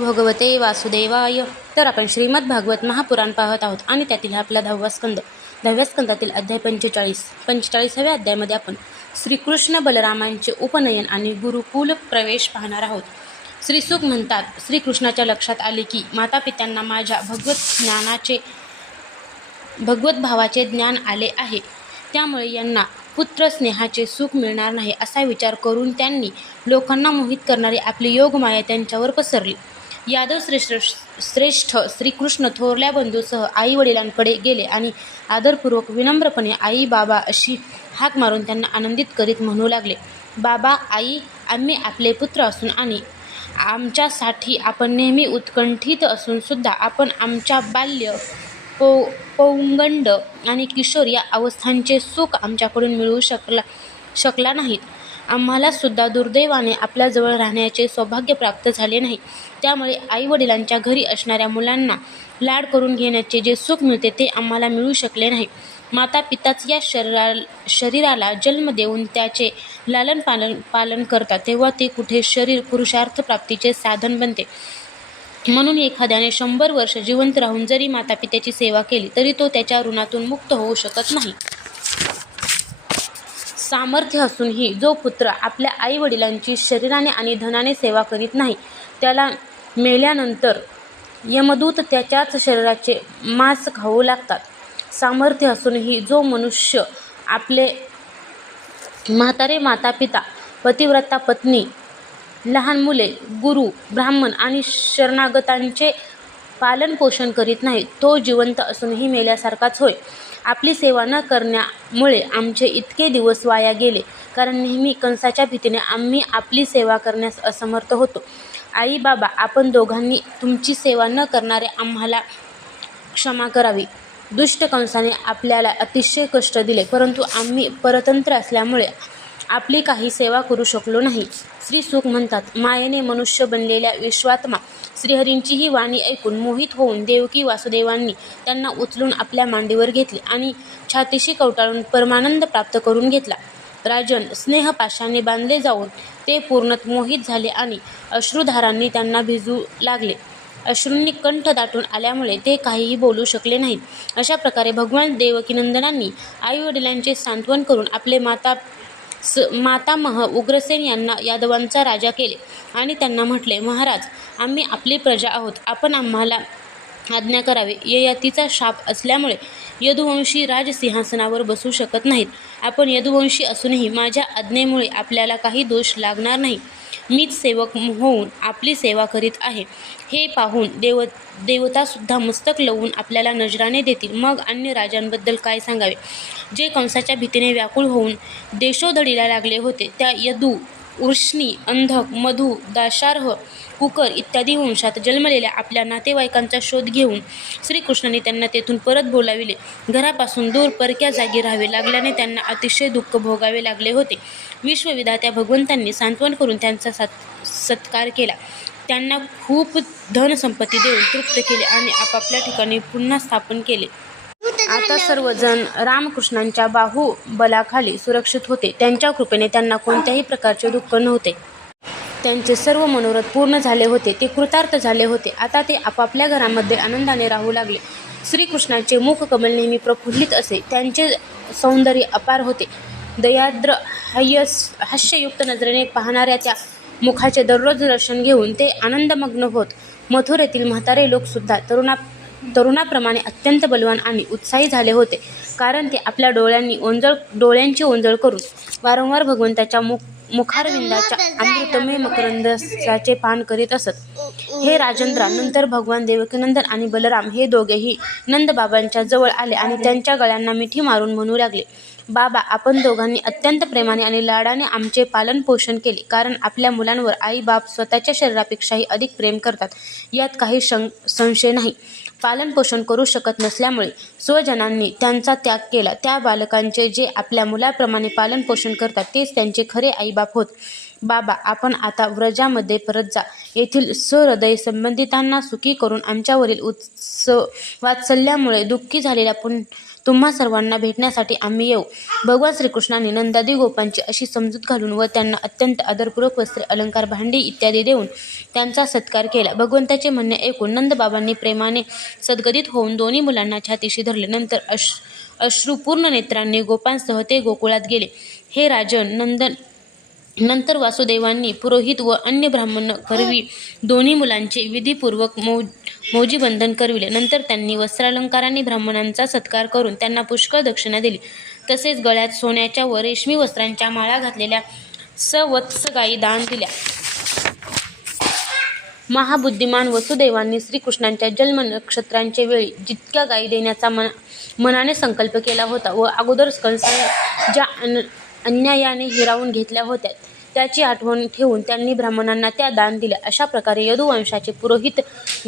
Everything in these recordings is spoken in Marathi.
भगवते वासुदेवाय. तर आपण श्रीमद भागवत महापुराण पाहत आहोत आणि त्यातील आपला दहावा स्कंद. दहाव्या स्कंदातील अध्याय पंचेचाळीस. पंचेचाळीसाव्या अध्यायामध्ये आपण श्रीकृष्ण बलरामांचे उपनयन आणि गुरुकुल प्रवेश पाहणार आहोत. श्रीसुख म्हणतात श्रीकृष्णाच्या लक्षात आले की माता पित्यांना माझ्या भगवत ज्ञानाचे भगवत भावाचे ज्ञान आले आहे. त्यामुळे यांना पुत्र स्नेहाचे सुख मिळणार नाही असा विचार करून त्यांनी लोकांना मोहित करणारी आपली योगमाया त्यांच्यावर पसरली. यादव श्रेष्ठ श्रेष्ठ श्रीकृष्ण थोरल्या बंधूसह आई वडिलांकडे गेले आणि आदरपूर्वक विनम्रपणे आई बाबा अशी हाक मारून त्यांना आनंदित करीत म्हणू लागले. बाबा आई आम्ही आपले पुत्र असून आणि आमच्यासाठी आपण नेहमी उत्कंठित असूनसुद्धा आपण आमच्या बाल्य पौ पौंगंड आणि किशोर या अवस्थांचे सुख आमच्याकडून मिळवू शकला शकला नाहीत. आम्हालासुद्धा दुर्दैवाने आपल्याजवळ राहण्याचे सौभाग्य प्राप्त झाले नाही. त्यामुळे आईवडिलांच्या घरी असणाऱ्या मुलांना लाड करून घेण्याचे जे सुख मिळते ते आम्हाला मिळू शकले नाही. माता पिताच या शरीरा शरीराला जन्म देऊन त्याचे लालन पालन पालन करतात तेव्हा ते कुठे शरीर पुरुषार्थ प्राप्तीचे साधन बनते. म्हणून एखाद्याने शंभर वर्ष जिवंत राहून जरी माता पित्याची सेवा केली तरी तो त्याच्या ऋणातून मुक्त होऊ शकत नाही. सामर्थ्य असूनही जो पुत्र आपल्या आई वडिलांची शरीराने आणि धनाने सेवा करीत नाही त्याला मेल्यानंतर यमदूत त्याच्याच शरीराचे मांस खाऊ लागतात. सामर्थ्य असूनही जो मनुष्य आपले म्हातारे माता पिता पतिव्रता पत्नी लहान मुले गुरु ब्राह्मण आणि शरणागतांचे पालनपोषण करीत नाही. तो जिवंत असूनही मेल्यासारखाच होय. आपली सेवा न करण्यामुळे आमचे इतके दिवस वाया गेले. कारण नेहमी कंसाच्या भीतीने आम्ही आपली सेवा करण्यास असमर्थ होतो. आई बाबा आपण दोघांनी तुमची सेवा न करणारे आम्हाला क्षमा करावी. दुष्ट कंसाने आपल्याला अतिशय कष्ट दिले परंतु आम्ही परतंत्र असल्यामुळे आपली काही सेवा करू शकलो नाही. श्री सुख म्हणतात मायेने मनुष्य बनलेल्या विश्वात्मा श्रीहरींची ही वाणी ऐकून मोहित होऊन देवकी वासुदेवांनी त्यांना उचलून आपल्या मांडीवर घेतले आणि छातीशी कवटाळून परमानंद प्राप्त करून घेतला. राजन स्नेहपाशाने बांधले जाऊन ते पूर्णत मोहित झाले आणि अश्रुधारांनी त्यांना भिजू लागले. अश्रूंनी कंठ दाटून आल्यामुळे ते काहीही बोलू शकले नाहीत अशा प्रकारे भगवान देवकीनंदनांनी आईवडिलांचे सांत्वन करून आपले माता स मातामह उग्रसेन यांना यादवांचा राजा केले. आणि त्यांना म्हटले महाराज आम्ही आपली प्रजा आहोत. आपण आम्हाला आज्ञा करावे. ययातीचा शाप असल्यामुळे यदुवंशी राजसिंहासनावर बसू शकत नाहीत. आपण यदुवंशी असूनही माझ्या आज्ञेमुळे आपल्याला काही दोष लागणार नाही. मीच सेवक होऊन आपली सेवा करीत आहे. हे पाहून देव देवतासुद्धा मस्तक लवून आपल्याला नजराने देतील. मग अन्य राजांबद्दल काय सांगावे? जे कंसाच्या भीतीने व्याकुळ होऊन देशोधडीला लागले होते त्या यदू वृष्णी अंधक मधु दाशार्ह कुकर इत्यादी वंशात जन्मलेल्या आपल्या नातेवाईकांचा शोध घेऊन श्रीकृष्णाने त्यांना तेथून परत बोलाविले. घरापासून दूर परक्या जागी राहावे लागल्याने त्यांना अतिशय दुःख भोगावे लागले होते. विश्वविधात्या भगवंतांनी सांत्वन करून त्यांचा सत् सत्कार केला. त्यांना खूप धनसंपत्ती देऊन तृप्त केले आणि आपापल्या ठिकाणी पुन्हा स्थापन केले. आता सर्वजण रामकृष्णांच्या बाहुबलाखाली सुरक्षित होते. त्यांच्या कृपेने त्यांना कोणत्याही प्रकारचे दुःख नव्हते. त्यांचे सर्व मनोरथ पूर्ण झाले होते. ते कृतार्थ झाले होते. आता ते आपापल्या घरामध्ये आनंदाने राहू लागले. श्रीकृष्णाचे मुख कमल नेहमी प्रफुल्लित असे. त्यांचे सौंदर्य अपार होते. दयाद्र हायस हास्ययुक्त नजरेने पाहणाऱ्या त्या मुखाचे दररोज दर्शन घेऊन ते आनंदमग्न होत. मथुरेतील म्हातारे लोकसुद्धा तरुणा तरुणाप्रमाणे अत्यंत बलवान आणि उत्साही झाले होते. कारण ते आपल्या डोळ्यांनी ओंजळ डोळ्यांची ओंजळ करून वारंवार भगवंताच्या मुख मुखारविंदाच्या अमृतमय मकरंदाचे पान करीत असत. हे राजेंद्रा नंतर भगवान देवकीनंदन आणि बलराम हे दोघेही नंदबाबांच्या जवळ आले आणि त्यांच्या गळ्यांना मिठी मारून म्हणू लागले बाबा आपण दोघांनी अत्यंत प्रेमाने आणि लाडाने आमचे पालन पोषण केले कारण आपल्या मुलांवर आई बाप स्वतःच्या शरीरापेक्षाही अधिक प्रेम करतात. यात काही शं संशय नाही. पालनपोषण करू शकत नसल्यामुळे स्वजनांनी त्यांचा त्याग केला. त्या बालकांचे जे आपल्या मुलाप्रमाणे पालनपोषण करतात तेच त्यांचे खरे आईबाप होत. बाबा आपण आता व्रजामध्ये परत जा. येथील सहृदय संबंधितांना सुखी करून आमच्यावरील उत्स वात्सल्यामुळे दुःखी झालेल्या पुन तुम्हा सर्वांना भेटण्यासाठी आम्ही येऊ. भगवान श्रीकृष्णाने नंदादी गोपांची अशी समजूत घालून व त्यांना अत्यंत आदरपूर्वक वस्त्रे अलंकार भांडी इत्यादी देऊन त्यांचा सत्कार केला. भगवंताचे म्हणणे ऐकून नंदबाबांनी प्रेमाने सद्गदित होऊन दोन्ही मुलांना छातीशी धरले. नंतर अश अश्रुपूर्ण नेत्रांनी गोपांसह ते गोकुळात गेले. हे राजन नंदन नंतर वासुदेवांनी पुरोहित व अन्य ब्राह्मण करवी दोन्ही मुलांचे विधीपूर्वक मौ मौजीबंधन करविले. नंतर त्यांनी वस्त्रालंकारांनी ब्राह्मणांचा सत्कार करून त्यांना पुष्कळ दक्षिणा दिली. तसेच गळ्यात सोन्याच्या व रेशमी वस्त्रांच्या माळा घातलेल्या सवत्स गायी दान दिल्या. महाबुद्धिमान वसुदेवांनी श्रीकृष्णांच्या जन्म नक्षत्रांचे वेळी जितक्या गायी देण्याचा मन मनाने संकल्प केला होता व अगोदर कंसाने ज्या अन अन्यायाने हिरावून घेतल्या होत्या. त्याची आठवण ठेवून त्यांनी ब्राह्मणांना त्या दान दिल्या. अशा प्रकारे यदुवंशाचे पुरोहित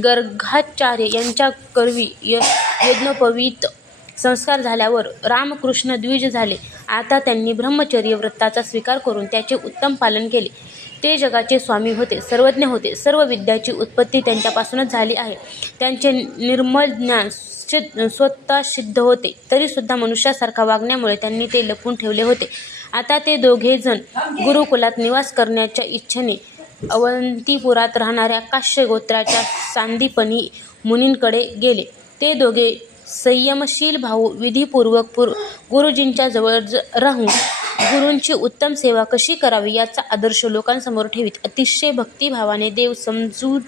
गर्गाचार्य यांच्या कर्वी य यज्ञोपवीत संस्कार झाल्यावर रामकृष्ण द्विज झाले. आता त्यांनी ब्रह्मचर्य व्रताचा स्वीकार करून त्याचे उत्तम पालन केले. ते जगाचे स्वामी होते सर्वज्ञ होते. सर्व विद्याची उत्पत्ती त्यांच्यापासूनच झाली आहे. त्यांचे निर्मल ज्ञान सिद्ध- स्वतः सिद्ध होते. तरीसुद्धा मनुष्यासारखा वागण्यामुळे त्यांनी ते लपून ठेवले होते. आता ते दोघेजण गुरुकुलात निवास करण्याच्या इच्छेने अवंतीपुरात राहणाऱ्या काश्य गोत्राच्या सांदीपनी मुनींकडे गेले. ते दोघे संयमशील भाऊ विधीपूर्वक पूर गुरुजींच्या जवळ ज- राहून गुरूंची उत्तम सेवा कशी करावी याचा आदर्श लोकांसमोर ठेवीत. अतिशय भक्तिभावाने देव समजू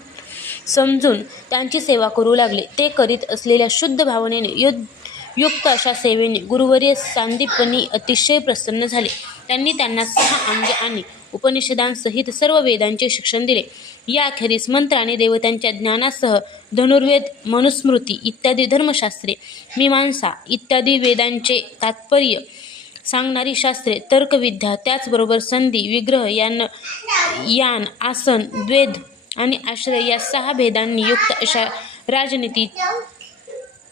समजून त्यांची सेवा करू लागले. ते करीत असलेल्या शुद्ध भावनेने युद्ध युक्त अशा सेवेने गुरुवर्य सांदीपनी अतिशय प्रसन्न झाले. त्यांनी त्यांना सहा अंग आणि उपनिषदांसहित सर्व वेदांचे शिक्षण दिले. याखेरीस मंत्र आणि देवतांच्या ज्ञानासह धनुर्वेद मनुस्मृती इत्यादी धर्मशास्त्रे मीमांसा इत्यादी वेदांचे तात्पर्य सांगणारी शास्त्रे तर्कविद्या त्याचबरोबर संधी विग्रह यान यान आसन द्वेद आणि आश्रय या सहा भेदांनी युक्त अशा राजनीती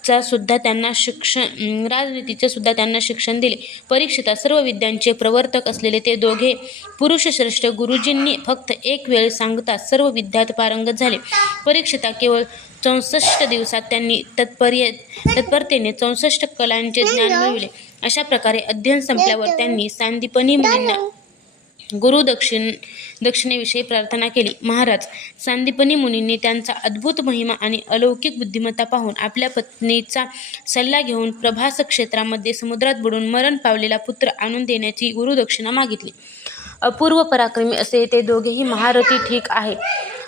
चा सुद्धा त्यांना शिक्षण राजनीतीचे सुद्धा त्यांना शिक्षण दिले. परीक्षिता सर्व विद्यांचे प्रवर्तक असलेले ते दोघे पुरुषश्रेष्ठ गुरुजींनी फक्त एक वेळ सांगता सर्व विद्यात पारंगत झाले. परीक्षिता केवळ चौसष्ट दिवसात त्यांनी तत्पर्य तत्परतेने चौसष्ट कलांचे ज्ञान मिळविले. अशा प्रकारे अध्ययन संपल्यावर त्यांनी सांदीपनी मुलींना गुरु दक्षिण दक्षिणेविषयी प्रार्थना केली. महाराज सांदीपनी मुनींनी त्यांचा अद्भुत महिमा आणि अलौकिक बुद्धिमत्ता पाहून आपल्या पत्नीचा सल्ला घेऊन प्रभास क्षेत्रामध्ये समुद्रात बुडून मरण पावलेला पुत्र आणून देण्याची गुरुदक्षिणा मागितली. अपूर्व पराक्रमी असे ते दोघेही महारथी ठीक आहे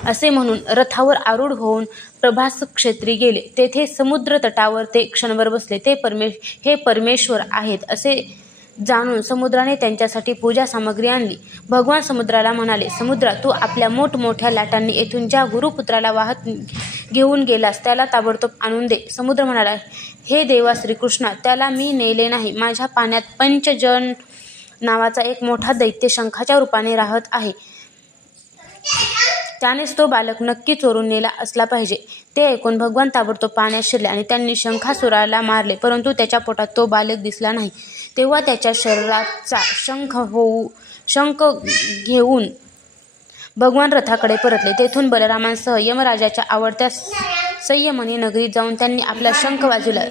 असे म्हणून रथावर आरूढ होऊन प्रभास क्षेत्री गेले. तेथे समुद्र तटावर ते क्षणभर बसले. ते परमेश हे परमेश्वर आहेत असे जाणून समुद्राने त्यांच्यासाठी पूजा सामग्री आणली. भगवान समुद्राला म्हणाले समुद्रा तू आपल्या मोठमोठ्या लाटांनी येथून ज्या गुरुपुत्राला वाहत घेऊन गेलास त्याला ताबडतोब आणून दे. समुद्र म्हणाला हे देवा श्रीकृष्णा त्याला मी नेले नाही. माझ्या पाण्यात पंचजन नावाचा एक मोठा दैत्य शंखाच्या रूपाने राहत आहे. त्यानेच तो बालक नक्की चोरून नेला असला पाहिजे. ते ऐकून भगवान ताबडतोब पाण्यात शिरले आणि त्यांनी शंखासुराला मारले परंतु त्याच्या पोटात तो बालक दिसला नाही. तेव्हा त्याच्या शरीराचा शंख होऊ शंख घेऊन भगवान रथाकडे परतले. तेथून बलरामांसह यमराजाच्या आवडत्या संयमनी नगरीत जाऊन त्यांनी आपला शंख वाजवला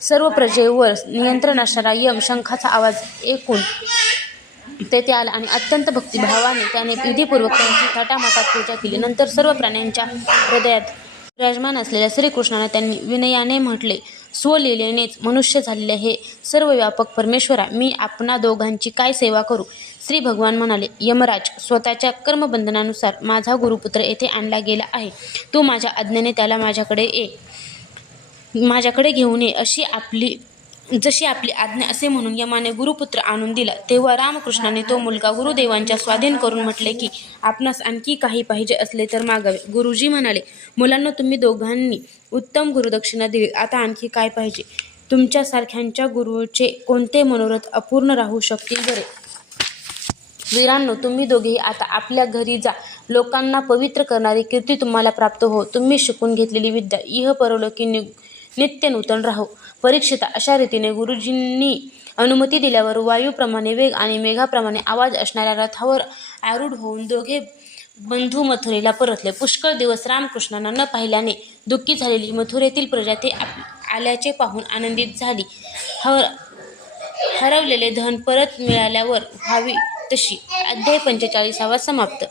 सर्व प्रजेवर नियंत्रण असणारा यम शंखाचा आवाज ऐकून तेथे आला आणि अत्यंत भक्तिभावाने त्याने विधीपूर्वक त्यांची थाटामाटात पूजा केली. नंतर सर्व प्राण्यांच्या हृदयात विराजमान असलेल्या श्रीकृष्णाने त्यांनी विनयाने म्हटले स्वलीलेनेच मनुष्य झालेले हे सर्व व्यापक परमेश्वरा मी आपणा दोघांची काय सेवा करू? श्री भगवान म्हणाले यमराज स्वतःच्या कर्मबंधनानुसार माझा गुरुपुत्र येथे आणला गेला आहे. तू माझ्या आज्ञेने त्याला माझ्याकडे ये. माझ्याकडे घेऊन ये अशी आपली जशी आपली आज्ञा असे म्हणून यमाने गुरुपुत्र आणून दिला तेव्हा रामकृष्णाने तो मुलगा गुरुदेवांच्या स्वाधीन करून म्हटले की आपणास आणखी काही पाहिजे असले तर मागावे. गुरुजी म्हणाले मुलांना तुम्ही दोघांनी उत्तम गुरुदक्षिणा दिली. आता आणखी काय पाहिजे? तुमच्यासारख्यांच्या गुरुचे कोणते मनोरथ अपूर्ण राहू शकतील बरे? वीरांनो तुम्ही दोघेही आता आपल्या घरी जा. लोकांना पवित्र करणारी कीर्ती तुम्हाला प्राप्त हो. तुम्ही शिकून घेतलेली विद्या. इह परवलोकी नित्य नूतन राहो. परीक्षिता अशा रीतीने गुरुजींनी अनुमती दिल्यावर वायूप्रमाणे वेग आणि मेघाप्रमाणे आवाज असणाऱ्या रथावर आरूढ होऊन दोघे बंधू मथुरेला परतले. पुष्कळ दिवस रामकृष्णांना न पाहिल्याने दुःखी झालेली मथुरेतील प्रजा ते आल्याचे पाहून आनंदित झाली. हर हरवलेले धन परत मिळाल्यावर व्हावी तशी अध्याय पंचेचाळीसावा समाप्त.